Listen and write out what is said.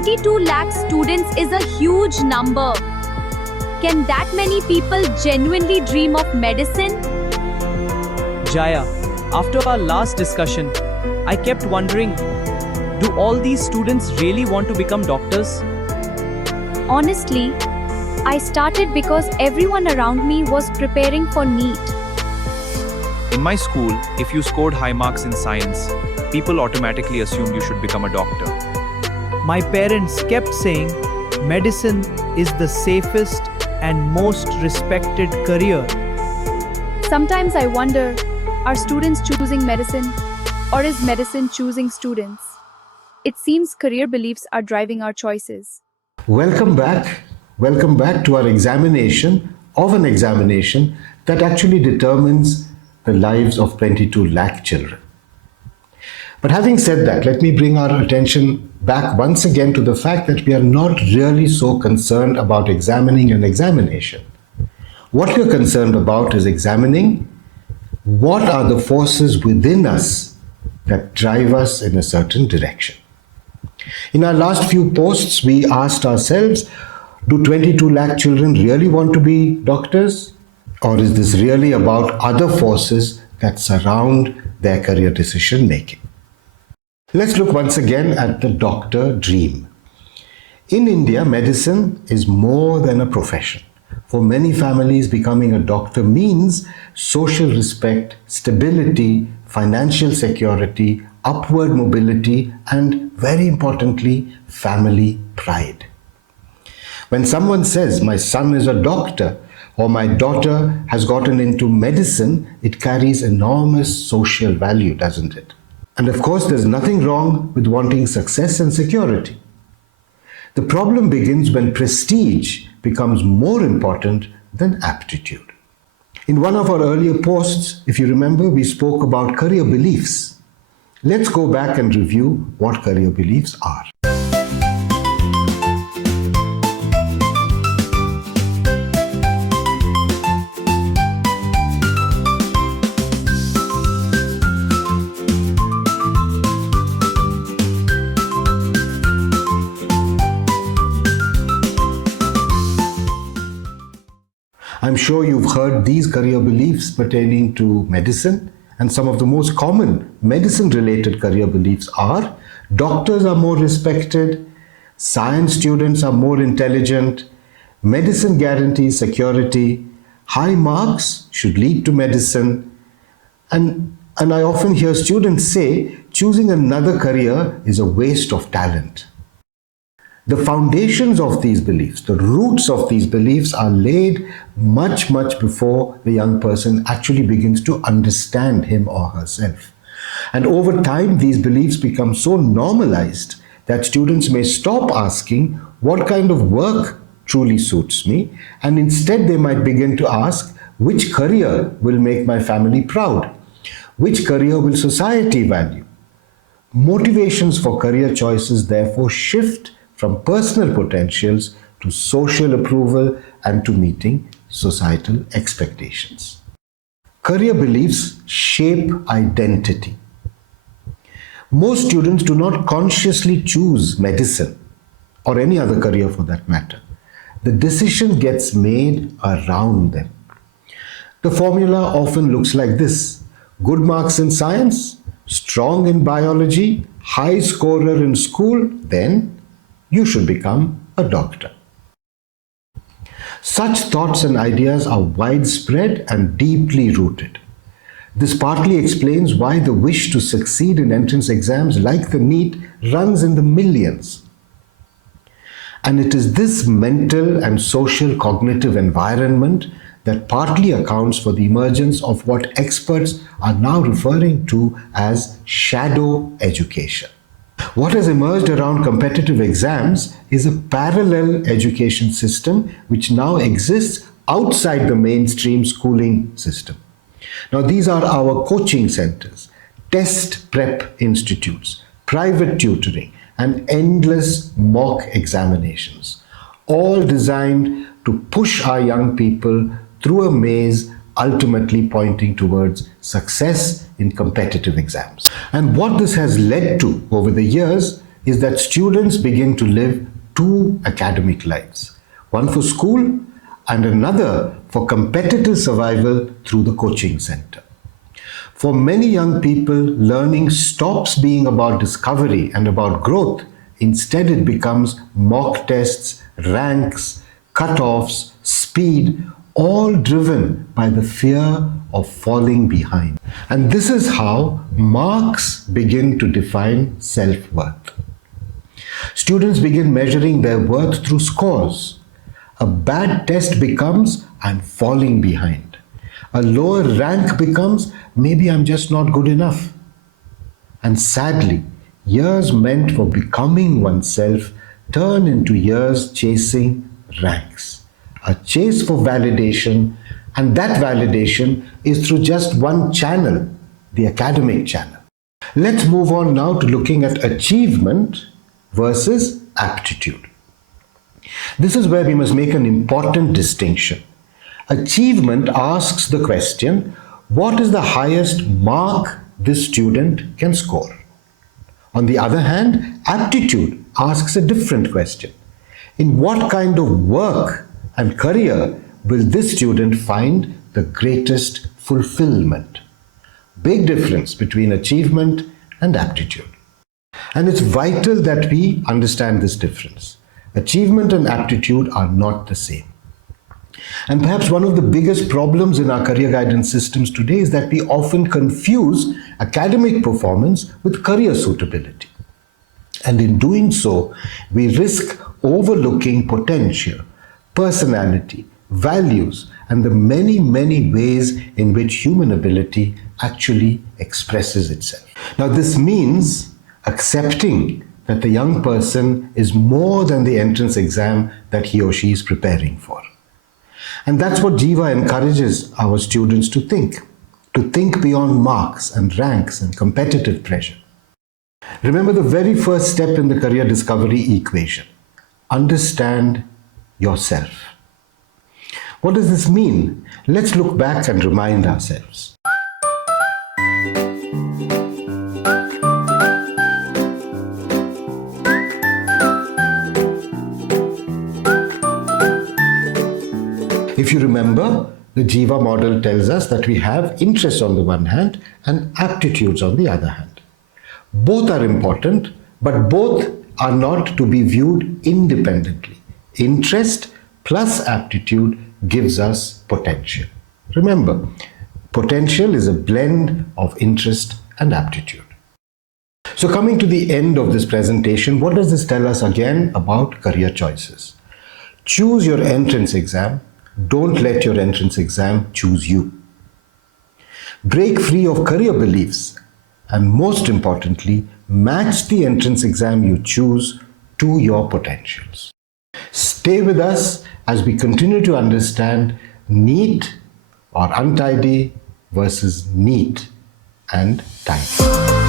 22 lakh students is a huge number. Can that many people genuinely dream of medicine? Jaya, after our last discussion, I kept wondering, do all these students really want to become doctors? Honestly, I started because everyone around me was preparing for NEET. In my school, if you scored high marks in science, people automatically assumed you should become a doctor. My parents kept saying medicine is the safest and most respected career. Sometimes I wonder, are students choosing medicine, or is medicine choosing students? It seems career beliefs are driving our choices. Welcome back. Welcome back to our examination of an examination that actually determines the lives of 22 lakh children. But having said that, let me bring our attention back once again to the fact that we are not really so concerned about examining an examination. What we are concerned about is examining what are the forces within us that drive us in a certain direction. In our last few posts, we asked ourselves, do 22 lakh children really want to be doctors? Or is this really about other forces that surround their career decision making? Let's look once again at the doctor dream. In India, medicine is more than a profession. For many families, becoming a doctor means social respect, stability, financial security, upward mobility, and very importantly, family pride. When someone says, my son is a doctor, or my daughter has gotten into medicine, it carries enormous social value, doesn't it? And of course, there's nothing wrong with wanting success and security. The problem begins when prestige becomes more important than aptitude. In one of our earlier posts, if you remember, we spoke about career beliefs. Let's go back and review what career beliefs are. I'm sure you've heard these career beliefs pertaining to medicine, and some of the most common medicine-related career beliefs are: doctors are more respected, science students are more intelligent, medicine guarantees security, high marks should lead to medicine, and I often hear students say choosing another career is a waste of talent. The foundations of these beliefs, the roots of these beliefs are laid much before the young person actually begins to understand him or herself. And over time, these beliefs become so normalized that students may stop asking what kind of work truly suits me, and instead they might begin to ask, which career will make my family proud? Which career will society value? Motivations for career choices therefore shift from personal potentials to social approval and to meeting societal expectations. Career beliefs shape identity. Most students do not consciously choose medicine or any other career for that matter. The decision gets made around them. The formula often looks like this: good marks in science, strong in biology, high scorer in school, then you should become a doctor. Such thoughts and ideas are widespread and deeply rooted. This partly explains why the wish to succeed in entrance exams like the NEET runs in the millions. And it is this mental and social cognitive environment that partly accounts for the emergence of what experts are now referring to as shadow education. What has emerged around competitive exams is a parallel education system which now exists outside the mainstream schooling system. Now, these are our coaching centers, test prep institutes, private tutoring, and endless mock examinations, all designed to push our young people through a maze, ultimately pointing towards success in competitive exams. And what this has led to over the years is that students begin to live two academic lives, one for school and another for competitive survival through the coaching center. For many young people, learning stops being about discovery and about growth. Instead, it becomes mock tests, ranks, cut-offs, speed, all driven by the fear of falling behind. And this is how marks begin to define self-worth. Students begin measuring their worth through scores. A bad test becomes, I'm falling behind. A lower rank becomes, maybe I'm just not good enough. And sadly, years meant for becoming oneself turn into years chasing ranks. A chase for validation, and that validation is through just one channel, the academic channel. Let's move on now to looking at achievement versus aptitude. This is where we must make an important distinction. Achievement asks the question, what is the highest mark this student can score? On the other hand, aptitude asks a different question. In what kind of work and career will this student find the greatest fulfillment? Big difference between achievement and aptitude. And it's vital that we understand this difference. Achievement and aptitude are not the same. And perhaps one of the biggest problems in our career guidance systems today is that we often confuse academic performance with career suitability. And in doing so, we risk overlooking potential, personality, values, and the many, many ways in which human ability actually expresses itself. Now, this means accepting that the young person is more than the entrance exam that he or she is preparing for. And that's what Jiva encourages our students to think beyond marks and ranks and competitive pressure. Remember the very first step in the career discovery equation. Understand yourself. What does this mean? Let's look back and remind ourselves. If you remember, the Jiva model tells us that we have interests on the one hand and aptitudes on the other hand. Both are important, but both are not to be viewed independently. Interest plus aptitude gives us potential. Remember, potential is a blend of interest and aptitude. So coming to the end of this presentation, what does this tell us again about career choices? Choose your entrance exam. Don't let your entrance exam choose you. Break free of career beliefs, and most importantly, match the entrance exam you choose to your potentials. Stay with us as we continue to understand NEET or Untidy versus NEET and Tidy.